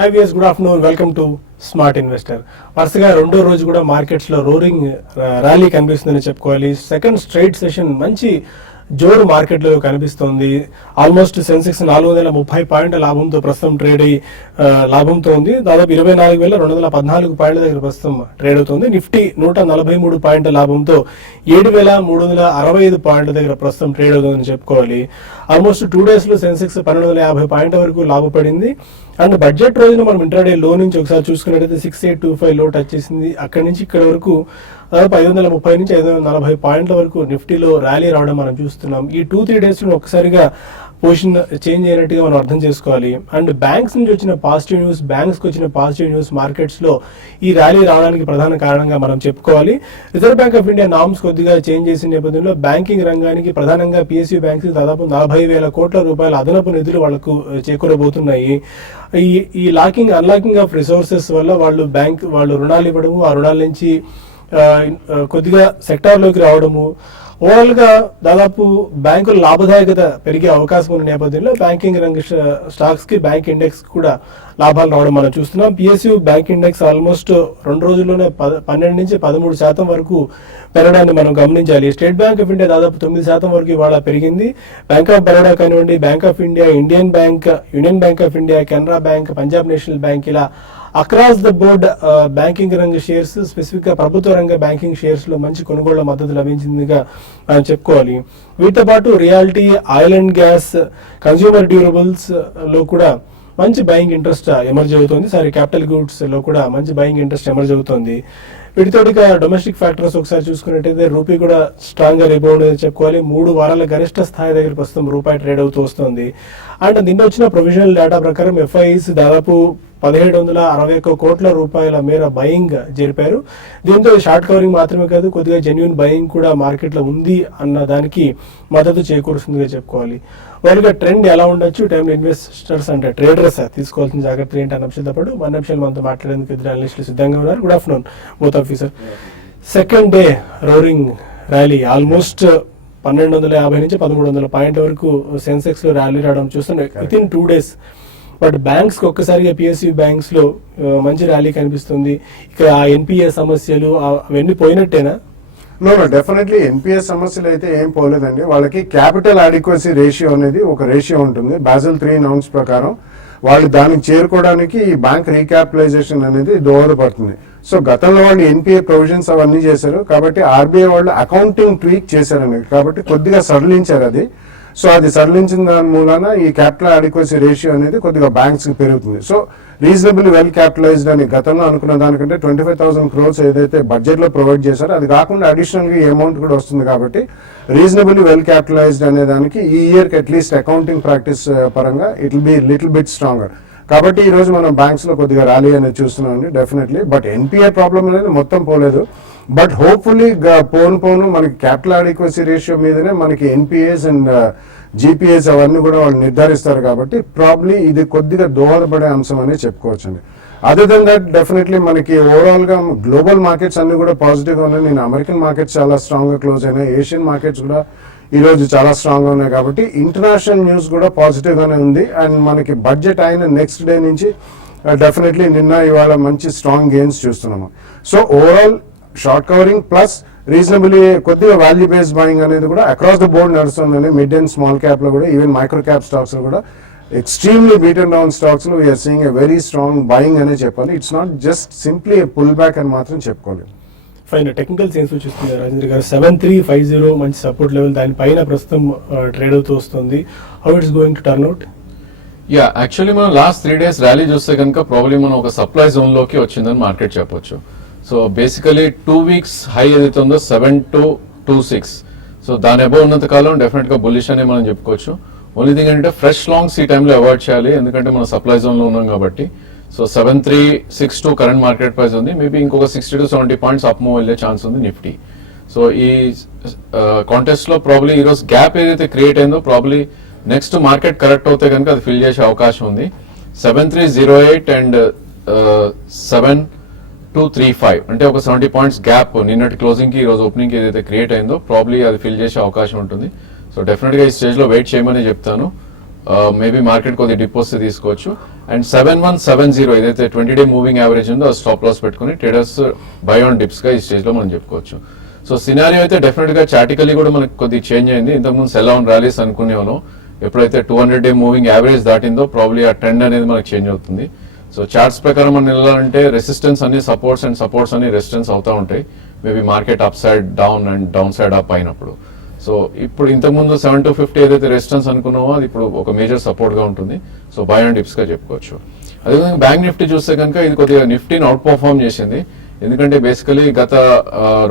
High weirs, good afternoon. Welcome to smart investor. వరుసగా రెండో రోజు కూడా మార్కెట్స్ లో రోరింగ్ ర్యాలీ కనిపిస్తుందని చెప్పుకోవాలి. సెకండ్ స్ట్రైట్ సెషన్ మంచి జోరు మార్కెట్ లో కనిపిస్తోంది. ఆల్మోస్ట్ సెన్సెక్స్ 430 పాయింట్ల లాభంతో ప్రస్తుతం ట్రేడ్ అయ్యి లాభంతో ఉంది. దాదాపు 24,214 పాయింట్ల దగ్గర ప్రస్తుతం ట్రేడ్ అవుతుంది. నిఫ్టీ 143 పాయింట్ల లాభంతో 7,365 పాయింట్ల దగ్గర ప్రస్తుతం ట్రేడ్ అవుతుందని చెప్పుకోవాలి. ఆల్మోస్ట్ 2 days లో సెన్సెక్స్ 1250 పాయింట్ల వరకు లాభపడింది. అండ్ బడ్జెట్ రోజున మనం ఇంట్రాడే లో నుంచి ఒకసారి చూసుకున్నట్టయితే 6825 లో టచ్ చేసింది. అక్కడి నుంచి ఇక్కడ వరకు దాదాపు 530 నుంచి 540 పాయింట్ల వరకు నిఫ్టీలో ర్యాలీ రావడం మనం చూస్తున్నాం. ఈ 2-3 days లో ఒకసారిగా పొజిషన్ చేంజ్ అయినట్టుగా మనం అర్థం చేసుకోవాలి. అండ్ బ్యాంక్స్ నుంచి వచ్చిన పాజిటివ్ న్యూస్, బ్యాంక్స్కి వచ్చిన పాజిటివ్ న్యూస్ మార్కెట్స్ లో ఈ ర్యాలీ రావడానికి ప్రధాన కారణంగా మనం చెప్పుకోవాలి. Reserve bank of India norms కొద్దిగా చేంజ్ చేసిన నేపథ్యంలో బ్యాంకింగ్ రంగానికి ప్రధానంగా PSU బ్యాంక్స్ దాదాపు 40,000 కోట్ల రూపాయల అదనపు నిధులు వాళ్లకు చేకూరబోతున్నాయి. ఈ లాకింగ్ అన్లాకింగ్ ఆఫ్ రిసోర్సెస్ వల్ల వాళ్ళు రుణాలు ఇవ్వడము, ఆ రుణాల నుంచి కొద్దిగా సెక్టార్లోకి రావడము, ఓవరాల్ గా దాదాపు బ్యాంకుల లాభదాయకత పెరిగే అవకాశం ఉన్న నేపథ్యంలో బ్యాంకింగ్ రంగ స్టాక్స్ కి, బ్యాంక్ ఇండెక్స్ కూడా లాభాలు రావడం మనం చూస్తున్నాం. PSU బ్యాంక్ ఇండెక్స్ ఆల్మోస్ట్ 2 రోజుల్లోనే 12 నుంచి 13% వరకు పెరగడాన్ని మనం గమనించాలి. స్టేట్ బ్యాంక్ ఆఫ్ ఇండియా దాదాపు 9% వరకు ఇవాళ పెరిగింది. బ్యాంక్ ఆఫ్ బరోడా కానివ్వండి, bank of India, Indian bank, union bank of India, Canara bank, Punjab national bank, ఇలా అక్రాస్ ద బోర్డ్ బ్యాంకింగ్ రంగ షేర్స్, స్పెసిఫిక్ గా ప్రభుత్వ రంగ బ్యాంకింగ్ షేర్స్ లో మంచి కొనుగోళ్ల మద్దతు లభించిందిగా మనం చెప్పుకోవాలి. వీటితో పాటు reality, oil and gas, consumer durables లో కూడా మంచి బయింగ్ ఇంట్రెస్ట్ ఎమర్జ్ అవుతుంది. క్యాపిటల్ గూడ్స్ లో కూడా మంచి బయింగ్ ఇంట్రెస్ట్ ఎమర్జ్ అవుతుంది. వీటితో డొమెస్టిక్ ఫ్యాక్టర్స్ ఒకసారి చూసుకున్నట్టయితే రూపీ కూడా స్ట్రాంగ్ గా రిబౌండ్ అని చెప్పుకోవాలి. 3 వారాల గరిష్ట స్థాయి దగ్గర ప్రస్తుతం రూపాయి ట్రేడ్ అవుతూ వస్తుంది. అండ్ నిన్న వచ్చిన ప్రొవిజనల్ డేటా ప్రకారం FIIs దాదాపు 1,761 కోట్ల రూపాయల మేర బయింగ్ జరిపారు. దీంతో షార్ట్ కవరింగ్ మాత్రమే కాదు, కొద్దిగా జెన్యూన్ బయింగ్ కూడా మార్కెట్ లో ఉంది అన్న దానికి మద్దతు చేకూరుస్తుందిగా చెప్పుకోవాలి. వాళ్ళగా ట్రెండ్ ఎలా ఉండొచ్చు, టైంలో ఇన్వెస్టర్స్ అంటే ట్రేడర్స్ తీసుకోవాల్సిన జాగ్రత్తలు ఏంటి అన్న అంశంతో పాటు మన అంశాలు మనతో మాట్లాడేందుకు ఇద్దరు అనలిస్టులు సిద్ధంగా ఉన్నారు. Good afternoon both officer. Second day roaring rally almost 1,250 నుంచి 1,300 పాయింట్ల వరకు సెన్సెక్స్ లో ర్యాలీ రావడం చూస్తున్నాం with in 2 days. But banks కి ఒక్కసారిగా PSU బ్యాంక్స్ లో మంచి ర్యాలీ కనిపిస్తుంది. ఇక ఆ NPA సమస్యలు అవన్నీ పోయినట్టేనా? నో, డెఫినెట్లీ NPA సమస్యలు అయితే ఏం పోలేదండి. వాళ్ళకి క్యాపిటల్ అడిక్వసీ రేషియో అనేది ఒక రేషియో ఉంటుంది. బాసిల్ 3 నార్మ్స్ ప్రకారం వాళ్ళు దానికి చేరుకోవడానికి ఈ బ్యాంక్ రీక్యాపిటలైజేషన్ అనేది దోహదపడుతుంది. సో గతంలో వాళ్ళు NPA ప్రొవిజన్స్ అవన్నీ చేశారు కాబట్టి RBI వాళ్ళు అకౌంటింగ్ ట్వీక్ చేశారండి. కాబట్టి కొద్దిగా సడలించారు అది. సో అది సడలించిన దాని మూలాన ఈ క్యాపిటల్ అడిక్వసీ రేషియో అనేది కొద్దిగా బ్యాంక్స్ కి పెరుగుతుంది. సో రీజనబుల్ వెల్ క్యాపిటలైజ్డ్ అని గతంలో అనుకున్న దానికంటే 25,000 crores ఏదైతే బడ్జెట్ లో ప్రొవైడ్ చేశారో అది కాకుండా అడిషనల్ గా ఈ అమౌంట్ కూడా వస్తుంది. కాబట్టి రీజనబుల్ వెల్ క్యాపిటలైజ్డ్ అనే దానికి ఈ ఇయర్ కి అట్లీస్ట్ అకౌంటింగ్ ప్రాక్టీస్ పరంగా it will be little bit stronger. కాబట్టి ఈ రోజు మనం బ్యాంక్స్ లో కొద్దిగా ర్యాలీ అనేది చూస్తున్నాం అండి డెఫినెట్లీ. బట్ NPA ప్రాబ్లం అనేది మొత్తం పోలేదు. బట్ హోప్ఫుల్లీ పోను మనకి క్యాపిటల్ అడిక్వసీ రేషియో మీదనే మనకి NPAs అండ్ GPAs అవన్నీ కూడా వాళ్ళు నిర్ధారిస్తారు. కాబట్టి ప్రాబ్లీ ఇది కొద్దిగా దోహదపడే అంశం అనే చెప్పుకోవచ్చండి. అదర్ దెన్ దట్ డెఫినెట్లీ మనకి ఓవరాల్ గా గ్లోబల్ మార్కెట్స్ అన్ని కూడా పాజిటివ్ గా ఉన్నాయి. నేను అమెరికన్ మార్కెట్స్ చాలా స్ట్రాంగ్ గా క్లోజ్ అయినాయి. ఏషియన్ మార్కెట్స్ కూడా ఈ రోజు చాలా స్ట్రాంగ్ గా ఉన్నాయి. కాబట్టి ఇంటర్నేషనల్ న్యూస్ కూడా పాజిటివ్ గానే ఉంది. అండ్ మనకి బడ్జెట్ అయిన నెక్స్ట్ డే నుంచి డెఫినెట్లీ నిన్న ఇవాళ మంచి స్ట్రాంగ్ గెయిన్స్ చూస్తున్నాము. So overall short covering plus reasonably కొద్దిగా వాల్యూ బేస్డ్ బయింగ్ అనేది కూడా అక్రాస్ ద బోర్డ్ నడుస్తుందని మిడ్ అండ్ స్మాల్ క్యాప్ లో కూడా, ఈవెన్ మైక్రో క్యాప్ స్టాక్స్ లో కూడా ఎక్స్ట్రీమ్లీ బీటన్ డౌన్ స్టాక్స్ లో we're seeing a very strong buying అనే చెప్పాలి. It's not just simply pull back అని మాత్రం చెప్పుకోలేదు. ఫైన్ టెక్నికల్ సెన్స్ చూస్తుంది రాజేంద్ర గారు. 7350 మంచి సపోర్ట్ లెవెల్, దానిపైన ప్రస్తుతం ట్రేడ్ అవుతూ వస్తుంది. How it's going to turn out? Actually మనం లాస్ట్ 3 days ర్యాలీ చూస్తే కనుక ప్రాబ్లీ మనం ఒక సప్లై జోన్ లోకి వచ్చిందని మార్కెట్ చెప్పొచ్చు. సో బేసికలీ 2 weeks హై ఏదైతే ఉందో 7226, సో దాని అబౌవ్ ఉన్నంత కాలం డెఫినెట్ గా బుల్లిష్ అనే మనం చెప్పుకోవచ్చు. ఓన్లీ థింగ్ ఏంటంటే ఫ్రెష్ లాంగ్స్ ఈ టైంలో అవాయిడ్ చేయాలి, ఎందుకంటే మనం సప్లై జోన్ లో ఉన్నాం కాబట్టి. సో 7362 కరెంట్ మార్కెట్ ప్రైస్ ఉంది. మేబీ ఇంకొక 60 to 70 పాయింట్స్ అప్ మూవ్ వెళ్ళే ఛాన్స్ ఉంది నిఫ్టీ. సో ఈ కాంటెస్ట్ లో ప్రాబ్లీ ఈ రోజు గ్యాప్ ఏదైతే క్రియేట్ అయిందో ప్రాబ్లీ నెక్స్ట్ మార్కెట్ కరెక్ట్ అవుతే కనుక అది ఫిల్ చేసే అవకాశం ఉంది. 7308 అండ్ 7235 అంటే ఒక 70 పాయింట్స్ గ్యాప్ నిన్నటి క్లోజింగ్ కి ఈ రోజు ఓపెనింగ్ కి ఏదైతే క్రియేట్ అయిందో ప్రాబ్లీ అది ఫిల్ చేసే అవకాశం ఉంటుంది. సో డెఫినెట్ గా ఈ స్టేజ్ లో వెయిట్ చేయమని చెప్తాను. మేబీ మార్కెట్ కొద్దిగా డిప్ వస్తే తీసుకోవచ్చు. అండ్ 7170 ఏదైతే 20-day మూవింగ్ యావరేజ్ ఉందో ఆ స్టాప్ లాస్ పెట్టుకుని ట్రేడర్స్ బై ఆన్ డిప్స్ గా ఈ స్టేజ్ లో మనం చెప్పుకోవచ్చు. సో సినారియో అయితే డెఫినెట్ గా చాటికలీ కూడా మనకి కొద్దిగా చేంజ్ అయింది. ఇంతకుముందు సెల్ ఆన్ ర్యాలీస్ అనుకునే వాళ్ళం, ఎప్పుడైతే 200-day మూవింగ్ యావరేజ్ దాటిందో ప్రాబ్లీ ఆ ట్రెండ్ అనేది మనకి చేంజ్ అవుతుంది. సో చార్ట్స్ ప్రకారం మనం వెళ్ళాలంటే రెసిస్టెన్స్ అన్ని సపోర్ట్స్ అండ్ సపోర్ట్స్ అన్ని రెసిస్టెన్స్ అవుతా ఉంటాయి. Maybe market up side down and down side up అయినప్పుడు. సో ఇప్పుడు ఇంతకుముందు 7250 ఏదైతే రెసిస్టెన్స్ అనుకున్నామో అది ఇప్పుడు ఒక మేజర్ సపోర్ట్ గా ఉంటుంది. సో బై అండ్ డిప్స్ గా చెప్పుకోవచ్చు. అదేవిధంగా బ్యాంక్ నిఫ్టీ చూస్తే కనుక ఇది కొద్దిగా నిఫ్టీని అవుట్ పర్ఫార్మ్ చేసింది. ఎందుకంటే బేసికలీ గత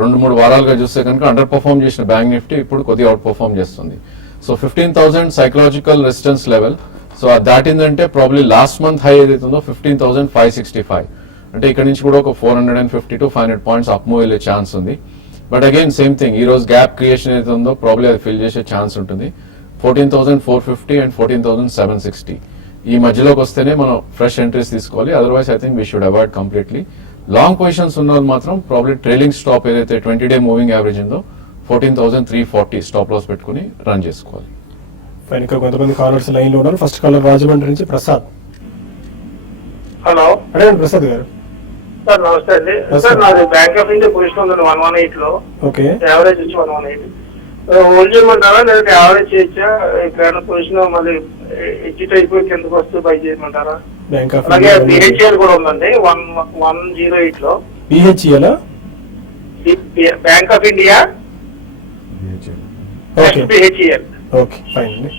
2-3 వారాలుగా చూస్తే కనుక అండర్ పర్ఫార్మ్ చేసిన బ్యాంక్ నిఫ్టీ ఇప్పుడు కొద్దిగా అవుట్ పర్ఫార్మ్ చేస్తుంది. So 15,000 psychological resistance level. So అది దాటిందంటే ప్రాబ్లీ లాస్ట్ మంత్ హై ఏదైతే ఉందో 15,565, అంటే ఇక్కడ నుంచి కూడా ఒక 450 to 500 పాయింట్స్ అప్ మూవ్ వెళ్ళే ఛాన్స్ ఉంది. బట్ అగైన్ సేమ్ థింగ్, ఈ రోజు గ్యాప్ క్రియేషన్ ఏదైతే ఉందో ప్రాబ్లీ అది ఫిల్ చేసే ఛాన్స్ ఉంటుంది. 14,450 అండ్ 14,760 ఈ మధ్యలోకి వస్తేనే మనం ఫ్రెష్ ఎంట్రీస్ తీసుకోవాలి. Otherwise I think we should avoid completely. Long positions ఉన్న వాళ్ళు మాత్రం ప్రాబ్లీ ట్రైలింగ్ స్టాప్ ఏదైతే 20-day మూవింగ్ యావరేజ్ ఉందో 14,340 స్టాప్ లాస్ పెట్టుకుని రన్ చేసుకోవాలి. ఫైన్, ఇంకా కొంతమంది కాలర్స్ లైన్ లో ఉన్నారు. ఫస్ట్ కాలర్ రాజమండ్రి నుంచి ప్రసాద్. హలో, అడగండి ప్రసాద్ గారు. సార్ నమస్తే అండి. సార్ నాది బ్యాంక్ ఆఫ్ ఇండియా పొజిషన్ ఉంది 118 లో. ఓకే, యావరేజ్ వచ్చి 118. హోల్డ్ చేయమంటారా లేదంటే యావరేజ్ చేయొచ్చా? ఇక్కడ పొజిషన్ మళ్ళీ ఎగ్జిట్ అయిపోయి కిందకు వస్తే బై చేయమంటారా? బ్యాంక్ ఆఫ్ అలాగే బిహెచ్ఎల్ కూడా ఉందండి 108 లో. BHEL bank of India okay BHEL. Okay fine అండి.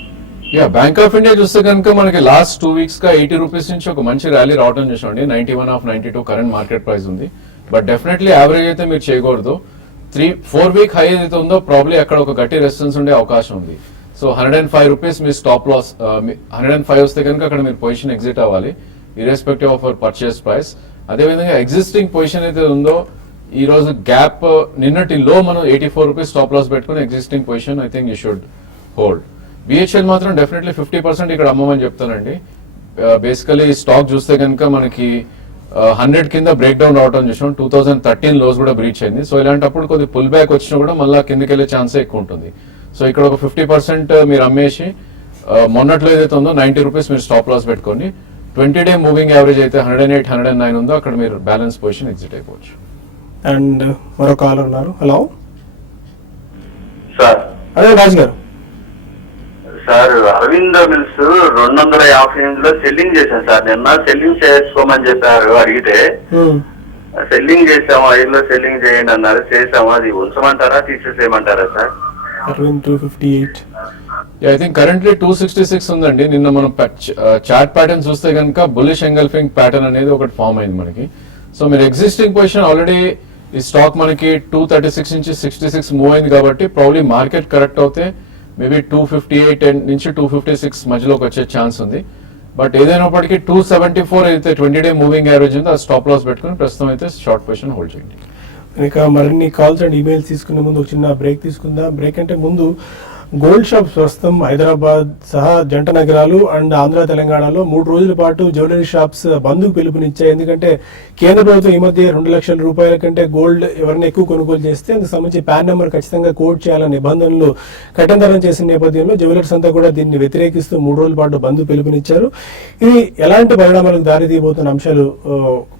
యా, బ్యాంక్ ఆఫ్ ఇండియా చూస్తే కనుక మనకి లాస్ట్ 2 weeks గా 80 రూపీస్ నుంచి ఒక మంచి ర్యాలీ రావడం చూసామండి. 91/92 కరెంట్ మార్కెట్ ప్రైస్ ఉంది. బట్ డెఫినెట్లీ యావరేజ్ అయితే మీరు చేయకూడదు. 3-4 week హై ఏదైతే ఉందో ప్రాబ్లీ అక్కడ ఒక గట్టి రెసిస్టెన్స్ ఉండే అవకాశం ఉంది. సో 105 రూపీస్ మీ స్టాప్ లాస్. 105 వస్తే కనుక అక్కడ మీరు పొజిషన్ ఎగ్జిట్ అవ్వాలి ఇర్రెస్పెక్టివ్ ఆఫ్ పర్చేస్ ప్రైస్. అదేవిధంగా ఎగ్జిస్టింగ్ పొజిషన్ అయితే ఉందో ఈ రోజు గ్యాప్ నిన్నటి లో మనం 84 రూపీస్ స్టాప్ లాస్ పెట్టుకుని existing position I think you should hold. BHEL మాత్రం డెఫినెట్లీ 50% ఇక్కడ అమ్మమని చెప్తానండి. బేసికలీ స్టాక్ చూస్తే కనుక మనకి 100 కింద బ్రేక్ డౌన్ రావడం చూసాం. 2013 లోస్ కూడా బ్రీచ్ అయింది. సో ఇలాంటప్పుడు కొద్ది పుల్ బ్యాక్ వచ్చినా కూడా మళ్ళీ కిందకి వెళ్ళే ఛాన్సే ఎక్కువ ఉంటుంది. సో ఇక్కడ ఒక 50% మీరు అమ్మేసి మొన్నట్లో ఏదైతే ఉందో 90 రూపీస్ మీరు స్టాప్ లాస్ పెట్టుకోండి. 20-day మూవింగ్ యావరేజ్ అయితే 108, 109 ఉందో అక్కడ మీరు బ్యాలెన్స్ పొజిషన్ ఎగ్జిట్ అయిపోవచ్చు. అండ్ మరో కాలర్ ఉన్నారు. Hello sir. అదే రాజు గారు. సార్ అరవింద మిల్స్ 250 లో సెల్లింగ్ చేశాను సార్. నిన్న సెల్లింగ్ చేసుకోమని చెప్పారు, అడిగితే సెల్లింగ్ చేసాము. 5లో సెల్లింగ్ చేయండి అన్నారు, చేసాము. అది ఉంచమంటారా తీసేసేయమంటారా సార్? 258. ఐ థింక్ కరెంట్లీ 266 ఉందండి. నిన్న మనం చార్ట్ ప్యాటర్న్ చూస్తే కనుక బుల్లిష్ ఎంగల్ఫింగ్ ప్యాటర్న్ అనేది ఒకటి ఫామ్ అయింది మనకి. సో మీరు ఎగ్జిస్టింగ్ పొజిషన్ ఆల్రెడీ ఈ స్టాక్ మనకి 236 నుంచి 66 మూవ్ అయింది కాబట్టి ప్రాబ్లీ మార్కెట్ కరెక్ట్ అవుతే మేబీ 258 నుంచి 256 మధ్యలోకి వచ్చే ఛాన్స్ ఉంది. బట్ ఏదైనప్పటికీ 274 అయితే 20-day మూవింగ్ యావరేజ్ ఉందో ఆ స్టాప్ లాస్ పెట్టుకుని ప్రస్తుతం అయితే షార్ట్ పొజిషన్ హోల్డ్ చేయండి. ఇంకా మరిన్ని కాల్స్ అండ్ ఈమెయిల్స్ తీసుకునే ముందు ఒక చిన్న బ్రేక్ తీసుకుందాం. బ్రేక్ అంటే ముందు గోల్డ్ షాప్స్ ప్రస్తుతం హైదరాబాద్ సహా జంట నగరాలు అండ్ ఆంధ్ర తెలంగాణలో 3 రోజుల పాటు జ్యువెలరీ షాప్స్ బంద్కు పిలుపునిచ్చాయి. ఎందుకంటే కేంద్ర ప్రభుత్వం ఈ మధ్య 2 లక్షల రూపాయల కంటే గోల్డ్ ఎవరైనా ఎక్కువ కొనుగోలు చేస్తే అందుకు సంబంధించి పాన్ నెంబర్ ఖచ్చితంగా కోడ్ చేయాలనే నిబంధనలు కఠినతరం చేసిన నేపథ్యంలో జ్యువెలర్స్ అంతా కూడా దీన్ని వ్యతిరేకిస్తూ 3 రోజుల పాటు బంద్ పిలుపునిచ్చారు. ఇది ఎలాంటి పరిణామాలకు దారితీయబోతున్న అంశాలు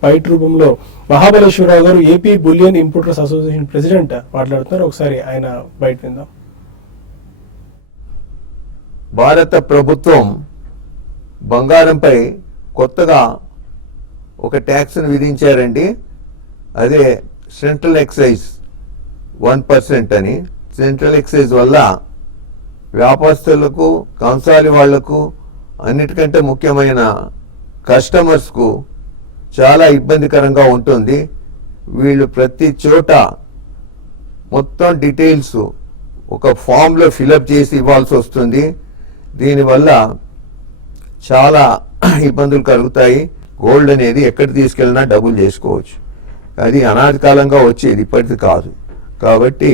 బయట రూపంలో మహాబలేశ్వరరావు గారు AP bullion importers association president మాట్లాడుతున్నారు. ఒకసారి ఆయన బయట విందాం. భారత ప్రభుత్వం బంగారంపై కొత్తగా ఒక ట్యాక్స్ను విధించారండి. అదే సెంట్రల్ ఎక్సైజ్ 1% అని. సెంట్రల్ ఎక్సైజ్ వల్ల వ్యాపారస్తులకు, కంసాలి వాళ్లకు, అన్నిటికంటే ముఖ్యమైన కస్టమర్స్కు చాలా ఇబ్బందికరంగా ఉంటుంది. వీళ్ళు ప్రతి చోట మొత్తం డీటెయిల్స్ ఒక ఫామ్లో ఫిలప్ చేసి ఇవ్వాల్సి వస్తుంది. దీనివల్ల చాలా ఇబ్బందులు కలుగుతాయి. గోల్డ్ అనేది ఎక్కడ తీసుకెళ్ళినా డబుల్ చేసుకోవచ్చు. అది అనాది కాలంగా వచ్చేది, ఇప్పటిది కాదు. కాబట్టి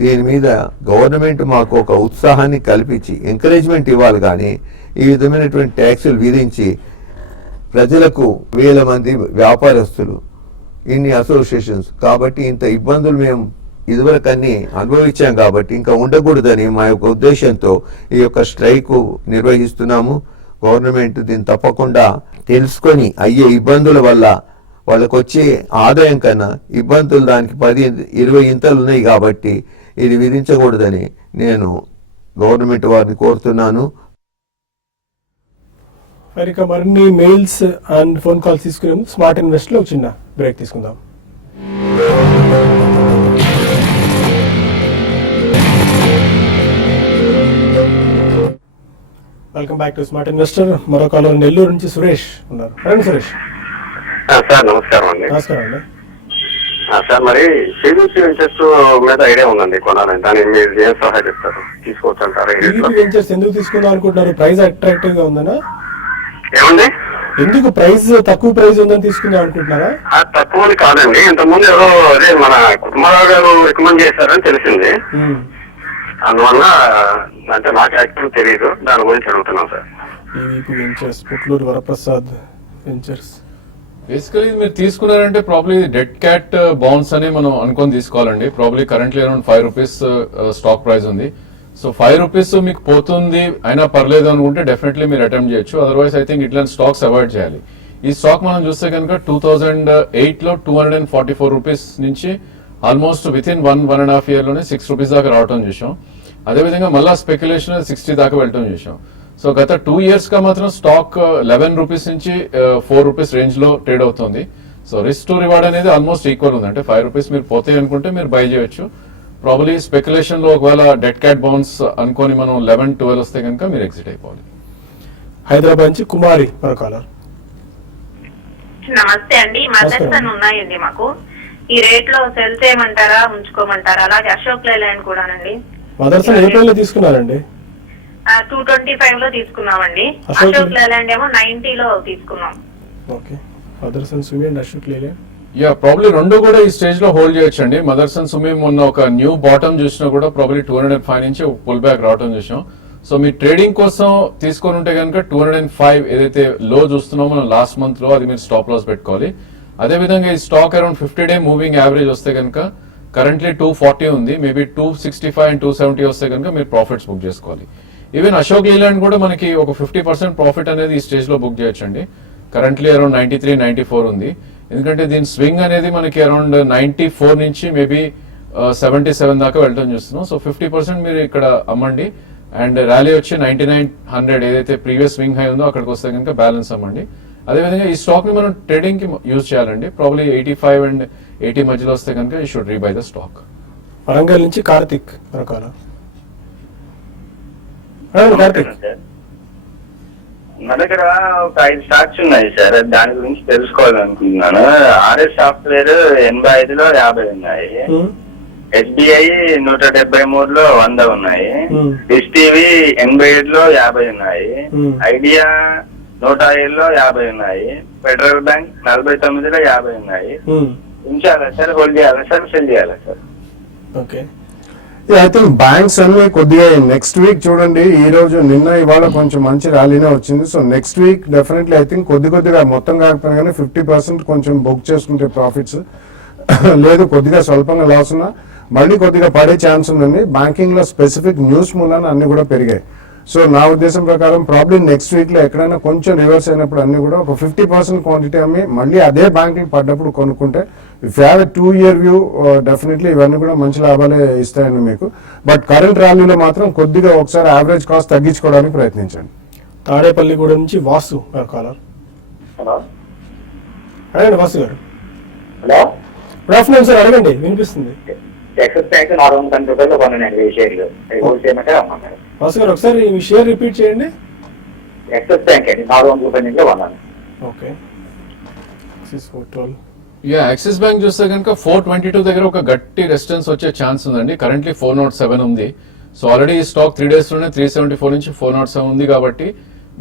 దీని మీద గవర్నమెంట్ మాకు ఒక ఉత్సాహాన్ని కల్పించి ఎంకరేజ్మెంట్ ఇవ్వాలి. కానీ ఈ విధమైనటువంటి ట్యాక్సులు విధించి ప్రజలకు 1000 మంది వ్యాపారస్తులు, ఇన్ని అసోసియేషన్స్, కాబట్టి ఇంత ఇబ్బందులు మేము ఇదివరకు అన్ని అనుభవించాం కాబట్టి ఇంకా ఉండకూడదని మా యొక్క ఉద్దేశంతో ఈ యొక్క స్ట్రైక్ నిర్వహిస్తున్నాము. గవర్నమెంట్ దీన్ని తప్పకుండా తెలుసుకొని అయ్యే ఇబ్బందుల వల్ల వాళ్ళకు వచ్చే ఆదాయం కన్నా ఇబ్బందులు దానికి 10-20 ఇంతలు ఉన్నాయి కాబట్టి ఇది విధించకూడదని నేను గవర్నమెంట్ వారిని కోరుతున్నాను. మరి ఇక మరిన్ని మెయిల్స్ అండ్ ఫోన్ కాల్స్ తీసుకునే స్మార్ట్ ఇన్వెస్ట్ లో చిన్న బ్రేక్ తీసుకుందాం. Welcome back to smart investor. మరో కాలర్ నెల్లూరు నుంచి సురేష్ ఉన్నారు. రండి సురేష్. సార్ నమస్కారం అండి. నమస్కారం అండి. సార్ మరి సిబిసి వెంచర్స్ మీద ఐడియా ఉందండి కొనాలని, దాన్ని మీరు ఏం సలహా చెప్తారు? తీసుకోవచ్చు అంటారా? టీడీపీ వెంచర్స్ ఎందుకు తీసుకుందాం అనుకుంటున్నారు? ప్రైస్ అట్రాక్టివ్ గా ఉందనా? ఏమండి ఎందుకు ప్రైస్ తక్కువ ప్రైస్ ఉందని తీసుకుందాం అనుకుంటున్నారా? తక్కువ కాదండి, ఇంతకుముందు ఎవరో అదే మన కుటుంబరావు గారు రికమెండ్ చేశారని తెలిసింది. అందువల్ల అంటే నాకు యాక్చువల్ తెలియదు, దాని గురించి అడుగుతున్నాం sir. TDP ventures, Putluru Varaprasad ventures. Basically మీరు తీసుకున్నారంటే ప్రాబ్లీ డెడ్ క్యాట్ బాండ్స్ అని మనం అనుకొని తీసుకోవాలండి. Probably currently around 5 rupees stock price ఉంది. సో 5 రూపీస్ మీకు పోతుంది అయినా పర్లేదు అనుకుంటే డెఫినెట్లీ మీరు అటెంప్ట్ చేయొచ్చు. అదర్వైజ్ ఐ థింక్ ఇట్లాంటి స్టాక్స్ అవాయిడ్ చేయాలి. ఈ స్టాక్ మనం చూస్తే కనుక 2008 లో 244 రూపీస్ నుంచి ఆల్మోస్ట్ విత్ ఇన్ 1.5 year లోనే 6 రూపీస్ దాకా రావటం చూసాం. అదేవిధంగా మళ్ళా స్పెక్యులేషన్ 60 దాకా వెళ్ళటం చూసాం. సో గత 2 years గా మాత్రం స్టాక్ 11 రూపీస్ నుంచి 4 రూపీస్ రేంజ్ లో ట్రేడ్ అవుతుంది. సో రిస్క్ టు రివార్డ్ అనేది ఆల్మోస్ట్ ఈక్వల్ ఉంది. అంటే 5 రూపీస్ మీరు పోతాయి అనుకుంటే మీరు బై చేయొచ్చు. ప్రాబ్లీ స్పెక్యులేషన్ లో ఒకవేళ డెడ్ క్యాట్ బౌన్స్ అనుకొని మనం 11-12 వస్తే కనుక మీరు ఎగ్జిట్ అయిపోవాలి. హైదరాబాద్ నుంచి కుమారి మరో కాలర్. నమస్తే అండి. మదర్సన్ ఉన్నాయండి మాకు. ఈ రేట్ లో సెల్ చేయమంటారా, ఉంచుకోమంటారా? అలాగే అశోక్ లేలాండ్ కూడానండి. మదర్సన్ ఏ ప్రైస్ లో తీసుకున్నారండి? 225 లో తీసుకున్నామండి. అశోక్ లేలాండ్ ఏమో 90 లో తీసుకున్నాం. Okay. Motherson Sumi and Ashok Leyland. Yeah probably రెండు కూడా ఈ స్టేజ్ లో హోల్డ్ చేయొచ్చండి. మదర్సన్ సుమి మొన్న ఒక న్యూ బాటమ్ చూసినా కూడా ప్రాబ్లీ 205 నుంచి పుల్ బ్యాక్ రావడం చూసాం. సో మీ ట్రేడింగ్ కోసం తీసుకొని ఉంటే కనుక 205 ఏదైతే లో చూస్తున్నామో మనం లాస్ట్ మంత్ లో, అది మీరు స్టాప్ లాస్ పెట్టుకోవాలి. అదేవిధంగా ఈ stock around 50-day moving average వస్తే కనుక కరెంట్లీ 240 ఉంది. మేబీ 265 and 270 వస్తే కనుక మీరు ప్రాఫిట్స్ బుక్ చేసుకోవాలి. ఈవెన్ అశోక్ లేలాండ్ కూడా మనకి ఒక 50% ప్రాఫిట్ అనేది ఈ స్టేజ్ లో బుక్ చేయొచ్చండి. కరెంట్లీ అరౌండ్ 93-94 ఉంది. ఎందుకంటే దీని స్వింగ్ అనేది మనకి అరౌండ్ 94 నుంచి మేబీ 77 దాకా వెళ్ళటం చూస్తున్నాం. సో 50% మీరు ఇక్కడ అమ్మండి. అండ్ ర్యాలీ వచ్చి 9900 ఏదైతే ప్రీవియస్ స్వింగ్ హై ఉందో అక్కడికి వస్తే కనుక బ్యాలెన్స్ అమ్మండి. అదేవిధంగా ఈ స్టాక్ ని మనం ట్రేడింగ్ కి యూజ్ చేయాలండి. ప్రాబ్లీ 85 and 80 మధ్యలో వస్తే కనుక you should రీబై the stock. Warangal నుంచి కార్తిక్ మరో కాలర్. కార్తిక్. నా దగ్గర ఒక 5 స్టాక్స్ ఉన్నాయి సార్, దాని గురించి తెలుసుకోవాలనుకుంటున్నాను. ఆర్ఎస్ సాఫ్ట్వేర్ 85 లో 50 ఉన్నాయి. ఎస్బిఐ 173 లో 100 ఉన్నాయి. డిష్ టీవీ 87 లో 50 ఉన్నాయి. ఐడియా 105 లో 50 ఉన్నాయి. ఫెడరల్ బ్యాంక్ 49 లో 50 ఉన్నాయి. ఉంచాలా సార్, హోల్డ్ చేయాలా సార్, సెల్ చేయాలా sir? Okay. I think banks అన్ని కొద్దిగా నెక్స్ట్ వీక్ చూడండి, ఈ రోజు నిన్న ఇవాళ కొంచెం మంచి ర్యాలీనే వచ్చింది. So next week definitely I think కొద్దిగా మొత్తం కాకపోయినా కానీ 50% కొంచెం బుక్ చేసుకుంటే ప్రాఫిట్స్ లేదు, కొద్దిగా స్వల్పంగా లాస్ ఉన్నా మళ్ళీ కొద్దిగా పడే ఛాన్స్ ఉందండి. బ్యాంకింగ్ లో స్పెసిఫిక్ న్యూస్ మూలాన అన్ని కూడా పెరిగాయి. సో నా ఉద్దేశం ప్రకారం ప్రాబ్లీ నెక్స్ట్ వీక్ లో ఎక్కడైనా కొంచెం రివర్స్ అయినప్పుడు అన్ని కూడా ఒక 50% క్వాంటిటీ అమ్మి మళ్ళీ అదే బ్యాంకింగ్ పడ్డప్పుడు కొనుక్కుంటే if you have a 2-year view definitely ఇవన్నీ కూడా మంచి లాభాలే ఇస్తాయండి మీకు. బట్ కరెంట్ ర్యాలీలో మాత్రం కొద్దిగా ఒకసారి యావరేజ్ కాస్ట్ తగ్గించుకోవడానికి ప్రయత్నించండి. తాడేపల్లిగూడ నుంచి వాసు కాలర్. హలో అడగండి వాసు గారు. హలో, గుడ్ ఆఫ్టర్నూన్ సార్, అడగండి, వినిపిస్తుంది. ఎక్సెస్ బ్యాంక్ 410 రూపాయలు కొన్నానండి షేర్లు, హోల్డ్ చేయమంటే అమ్మన్నారు. వాసు గారు ఒకసారి మీ షేర్ రిపీట్ చేయండి. ఎక్సెస్ బ్యాంక్ అండి 400 రూపాయల నుంచి కొన్నాను. ఓకే. యా యాక్సిస్ బ్యాంక్ చూస్తే కనుక 422 దగ్గర ఒక గట్టి రెసిస్టెన్స్ వచ్చే ఛాన్స్ ఉందండి. కరెంట్లీ 407 ఉంది. సో ఆల్రెడీ ఈ స్టాక్ 3 days లోనే 374 నుంచి 407 ఉంది కాబట్టి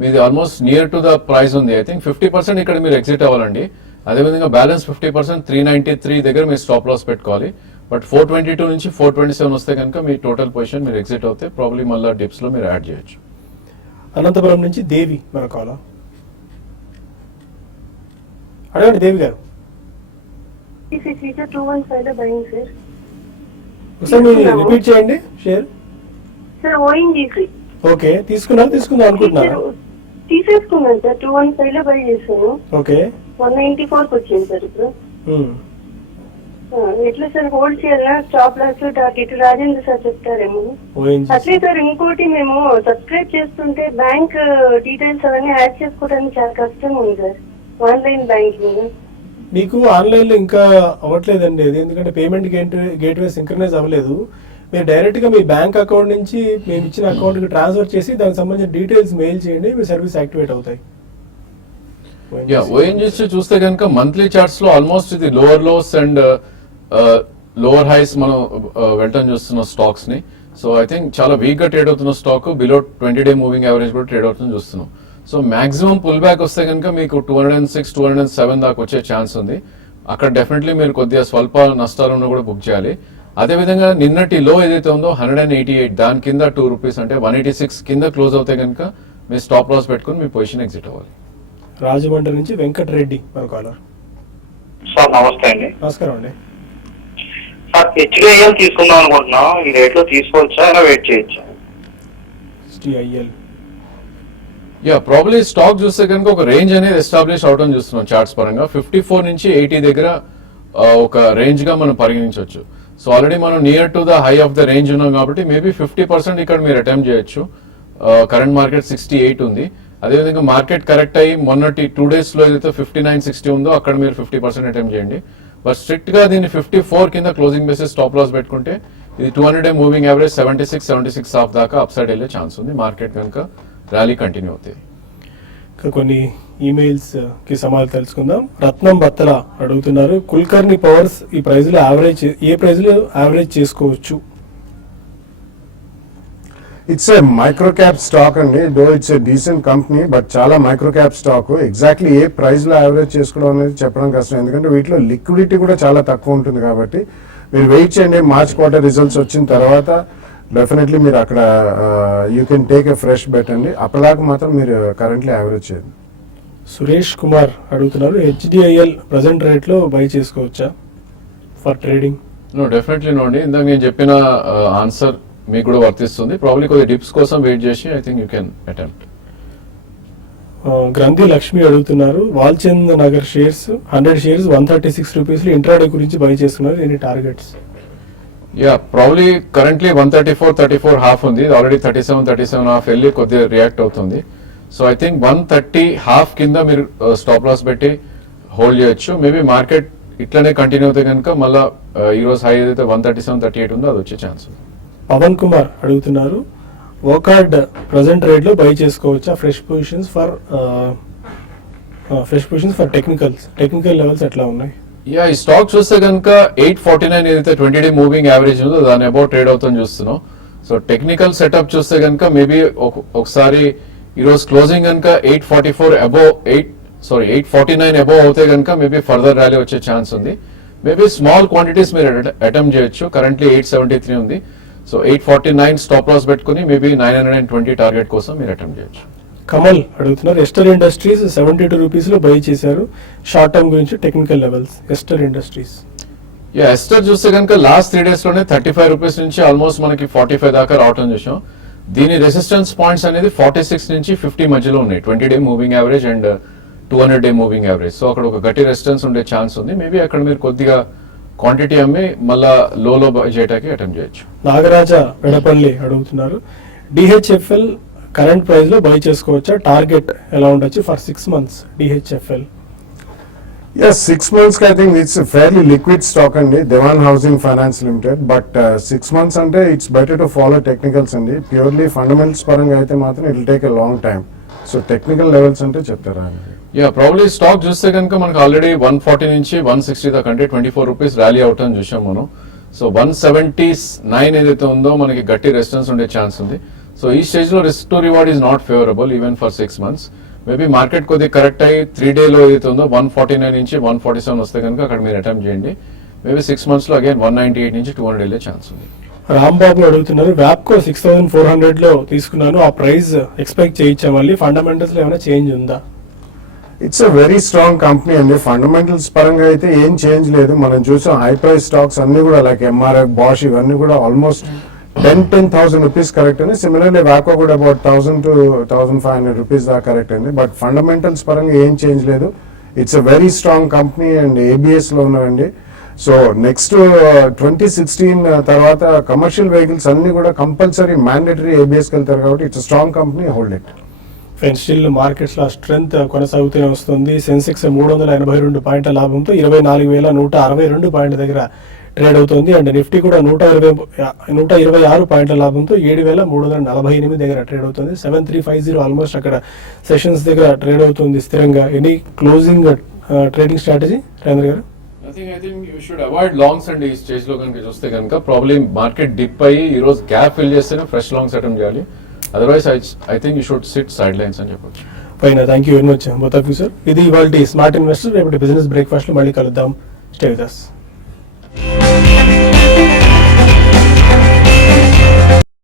మీది almost near to the price ఉంది. ఐ థింక్ 50% ఇక్కడ మీరు ఎగ్జిట్ అవ్వాలండి. అదేవిధంగా బ్యాలెన్స్ 50% 393 దగ్గర మీరు స్టాప్ లాస్ పెట్టుకోవాలి. బట్ 422 నుంచి 427 వస్తే కనుక మీ టోటల్ పొజిషన్ మీరు ఎగ్జిట్ అవుతే ప్రాబ్లీ మళ్ళీ డిప్స్ లో మీరు యాడ్ చేయొచ్చు. అనంతపురం నుంచి దేవి మన కాలర్. అడగండి దేవి గారు. ఒకసారి మీరు రిపీట్ చేయండి షేర్. Sir ONGC. ఓకే, తీసుకుందాం అనుకుంటున్నారా? తీసేసుకున్నాను సార్, 215 లో బై చేశాను, ఓకే 194 వచ్చింది సార్ ఇప్పుడు. ఉమ్. ఎట్లా సార్ హోల్డ్ చేయాలా, stop loss target Rajendra sir చెప్తారేమో. ONGC. అట్లే సార్ ఇంకోటి, మేము సబ్స్క్రైబ్ చేస్తుంటే బ్యాంక్ డీటెయిల్స్ అవన్నీ యాడ్ చేసుకోవడానికి చాలా కష్టంగా ఉంది సార్, ఆన్లైన్ బ్యాంకింగ్. మీకు ఆన్లైన్లో ఇంకా అవ్వట్లేదండి అది, ఎందుకంటే పేమెంట్ గేట్వే సింక్రనైజ్ అవ్వలేదు. మీరు డైరెక్ట్గా మీ బ్యాంక్ అకౌంట్ నుంచి మేము ఇచ్చిన అకౌంట్కి ట్రాన్స్ఫర్ చేసి దానికి సంబంధించిన డీటెయిల్స్ మెయిల్ చేయండి, మీ సర్వీస్ యాక్టివేట్ అవుతాయి. ఓఎన్జీసీ చూస్తే కనుక మంత్లీ చార్ట్స్ లో ఆల్మోస్ట్ ఇది lower lows and lower highs మనం వెళ్ళటం చూస్తున్న స్టాక్స్ ని. సో ఐ థింక్ చాలా వీక్ గా ట్రేడ్ అవుతున్న stock below 20-day moving average కూడా ట్రేడ్ అవుతుంది చూస్తున్నాం. సో మాక్సిమం పుల్ బ్యాక్ వస్తే కనుక మీకు 206, 207 దాకా వచ్చే ఛాన్స్ ఉంది. అక్కడ డెఫినెట్లీ మీరు కొద్దిగా స్వల్ప నష్టాలను కూడా బుక్ చేయాలి. అదేవిధంగా నిన్నటి లో ఏదైతే ఉందో 188, దాని కింద 2 రూపీస్ అంటే 186 కింద క్లోజ్ అవుతే కనుక మీరు స్టాప్ లాస్ పెట్టుకుని మీ పొజిషన్ ఎగ్జిట్ అవ్వాలి. రాజమండ్రి నుంచి వెంకటరెడ్డి మన కాలర్. సార్ నమస్తే అండి. నమస్కారం అండి. సార్ హెచ్డిఐఎల్ తీసుకుందాం అనుకుంటున్నాం, ఈ రేట్ లో తీసుకోవచ్చా అయినా వెయిట్ చేయొచ్చా? HDIL. యా ప్రాబ్లీ స్టాక్ చూస్తే కనుక ఒక రేంజ్ అనేది ఎస్టాబ్లిష్ అవడం చూస్తున్నాం చార్ట్స్ పరంగా. 54 నుంచి 80 దగ్గర ఒక రేంజ్ గా మనం పరిగణించవచ్చు. సో ఆల్రెడీ మనం near to the high of the range ఉన్నాం కాబట్టి మేబీ 50% ఇక్కడ మీరు అటెంప్ట్ చేయొచ్చు. కరెంట్ మార్కెట్ 68 ఉంది. అదేవిధంగా మార్కెట్ కరెక్ట్ అయ్యి మొన్నటి 2 days లో ఏదైతే 59-60 ఉందో అక్కడ మీరు 50% అటెంప్ట్ చేయండి. బట్ స్ట్రిక్ట్ గా దీన్ని 54 కింద క్లోజింగ్ బేసిస్ స్టాప్ లాస్ పెట్టుకుంటే ఇది 200-day మూవింగ్ యావరేజ్ 76 హాఫ్ దాకా అప్ సైడ్ వెళ్ళే ఛాన్స్ ఉంది మార్కెట్ కనుక ర్యాలీ కంటిన్యూ అవుతాయి. ఇంకా కొన్ని ఈమెయిల్స్ కి సమాధానం తెలుసుకుందాం. రత్నం బత్తల అడుగుతున్నారు, కుల్కర్ని పవర్స్ ఈ ప్రైస్ లో యావరేజ్ ఏ ప్రైస్ లో యావరేజ్ చేసుకోవచ్చు? It's a micro cap stock అండి, though it's a decent company, but చాలా మైక్రో క్యాప్ స్టాక్. ఎగ్జాక్ట్లీ ఏ ప్రైస్ లో యావరేజ్ చేసుకోవడం అనేది చెప్పడం కష్టం, ఎందుకంటే వీటిలో లిక్విడిటీ కూడా చాలా తక్కువ ఉంటుంది. కాబట్టి మీరు వెయిట్ చేయండి, మార్చ్ క్వార్టర్ రిజల్ట్స్ వచ్చిన తర్వాత డెఫినెట్లీ మీరు అక్కడ you can take a fresh bet అండి. అప్పటిదాకా మాత్రం మీరు కరెంట్లీ యావరేజ్ చేయండి. సురేష్ కుమార్ అడుగుతున్నారు, HDIL ప్రజెంట్ రేట్ లో బై చేసుకోవచ్చా for trading? No definitely no అండి. ఇందాక నేను చెప్పిన ఆన్సర్ మీకు కూడా వర్తిస్తుంది. ప్రాబ్లీ కొద్ది డిప్స్ కోసం వెయిట్ చేసి I think you can attempt. గ్రంథి లక్ష్మి అడుగుతున్నారు, Walchand Nagar shares 100 shares 136 rupees intraday గురించి బై చేస్తున్నారు, ఎన్ని targets? Yeah probably currently 134 half ఉంది. ఆల్రెడీ 37 హాఫ్ వెళ్ళి కొద్దిగా రియాక్ట్ అవుతుంది. సో ఐ థింక్ 130 హాఫ్ కింద మీరు స్టాప్ లాస్ పెట్టి హోల్డ్ చేయొచ్చు. మేబీ మార్కెట్ ఇట్లనే కంటిన్యూ అవుతే కనుక మళ్ళీ ఈ రోజు హై ఏదైతే 137-38 ఉందో అది వచ్చే ఛాన్స్ ఉంది. పవన్ కుమార్ అడుగుతున్నారు, వోకార్డ్ ప్రజెంట్ రేట్ లో బై చేసుకోవచ్చా fresh positions for technical levels ఎట్లా ఉన్నాయి? యా ఈ స్టాక్ చూస్తే కనుక 849 ఏదైతే 20-day మూవింగ్ యావరేజ్ ఉందో దాని అబౌట్ ట్రేడ్ అవుతుంది చూస్తున్నాం. సో టెక్నికల్ సెటప్ చూస్తే కనుక మేబీ ఒకసారి ఈ రోజు క్లోజింగ్ కనుక 849 అబౌవ్ అవుతే కనుక మేబీ ఫర్దర్ ర్యాలీ వచ్చే ఛాన్స్ ఉంది. మేబీ స్మాల్ క్వాంటిటీస్ మీరు అటెంప్ట్ చేయొచ్చు. కరెంట్లీ 873 ఉంది. సో 849 స్టాప్ లాస్ పెట్టుకుని మేబీ 920 టార్గెట్ కోసం మీరు అటెంప్ట్ చేయొచ్చు. కమల్ అడుగుతున్నారు, ఎస్టర్ ఇండస్ట్రీస్ 72 రూపీస్ లో బై చేశారు, షార్ట్ టర్మ్ గురించి technical levels Ester industries. Yeah Ester చూస్తే కనుక లాస్ట్ 3 days లోనే 35 రూపీస్ నుంచి ఆల్మోస్ట్ మనకి 45 దాకా రావటం చూసాం. దీని రెసిస్టెన్స్ పాయింట్స్ అనేది 46 నుంచి 50 మధ్యలో ఉన్నాయి, 20-day moving average and 200-day moving average. So అక్కడ ఒక గట్టి రెసిస్టెన్స్ ఉండే ఛాన్స్ ఉంది. మేబీ అక్కడ మీరు కొద్దిగా క్వాంటిటీ అమ్మి మళ్ళా లో బై చేయడానికి అటెంప్ట్ చేయొచ్చు. నాగరాజ పెడపల్లి అడుగుతున్నారు, DHFL కరెంట్ ప్రైస్ లో బై చేసుకోవచ్చా, టార్గెట్ ఎలా ఉండొచ్చు for 6 months DHFL? Yes, 6 months I think it's a fairly liquid stock and Dewan Housing Finance Limited, but 6 months ante it's better to follow technicals and purely fundamentals paranga aithe matram it will take a long time. So technical levels ante cheptara. Yeah probably stock చూస్తే కనుక మనకు already 140 నుంచి 160 దాకా అంటే 24 rupees rally out అని చూసాం మనం. So 179 ఏదైతే ఉందో మనకి గట్టి రెసిస్టెన్స్ ఉండే ఛాన్స్ ఉంది. సో ఈ స్టేజ్ లో risk to reward is not favourable even for 6 months. Maybe market కొద్దిగా కరెక్ట్ అయ్యి 3-day లో ఏదైతే ఉందో 149 నుంచి 147 వస్తే కనుక అక్కడ మీరు అటెంప్ట్ చేయండి. మేబీ 6 months లో అగైన్ 198 నుంచి 200 వెళ్ళే ఛాన్స్ ఉంది. రాంబాబు అడుగుతున్నారు, వ్యాప్కో 6400 లో తీసుకున్నాను, ఆ ప్రైస్ ఎక్స్పెక్ట్ చేయొచ్చా, మళ్ళీ ఫండమెంటల్స్ లో ఏమైనా చేంజ్ ఉందా? It's a very strong company అండి. ఫండమెంటల్స్ పరంగా అయితే ఏం చేంజ్ లేదు. మనం చూసాం హై ప్రైస్ స్టాక్స్ అన్ని కూడా లైక్ MRF, బాష్ ఇవన్నీ కూడా ఆల్మోస్ట్ 10,000 rupees కరెక్ట్ అండి. సిమిలర్లీ వాకో కూడా అబౌట్ 1,000 to 1,500 రూపీస్ దాకా కరెక్ట్ అండి. బట్ ఫండమెంటల్స్ పరంగా ఏం చేంజ్ లేదు. It's a very strong company and ABS లో ఉన్నారండి. సో నెక్స్ట్ 2016 తర్వాత కమర్షియల్ వెహికల్స్ అన్ని కూడా కంపల్సరీ మ్యాండేటరీ ABSకి వెళ్తారు కాబట్టి it's strong company, hold it. Friends still markets లో స్ట్రెంత్ కొనసాగుతూనే వస్తుంది. సెన్సెక్స్ 382 పాయింట్ల లాభంతో 24,162 పాయింట్ల దగ్గర ట్రేడ్ అవుతుంది. అండ్ నిఫ్టీ కూడా 126 పాయింట్ల లాభంతో 7,348 దగ్గర ట్రేడ్ అవుతుంది. 7350 ఆల్మోస్ట్ అక్కడ సెషన్స్ దగ్గర ట్రేడ్ అవుతుంది స్థిరంగా. ఎనీ క్లోజింగ్ ట్రేడింగ్ స్ట్రాటజీ రేంద్ర గారు? I think you should avoid longs and ఈ స్టేజ్ లో కనుక చూస్తే కనుక ప్రాబ్లమ్ మార్కెట్ డిప్ అయ్యి ఈ రోజు గ్యాప్ ఫిల్ చేస్తేనే ఫ్రెష్ లాంగ్స్ అటెంప్ట్ చేయాలి. Otherwise I think you should SIT side lines అని చెప్పొచ్చు. Fine, thank you very much both of you sir. ఇది ఇవాళ స్మార్ట్ ఇన్వెస్టర్. రేపటి బిజినెస్ బ్రేక్ఫాస్ట్ లో మళ్ళీ కలుద్దాం. Stay with us.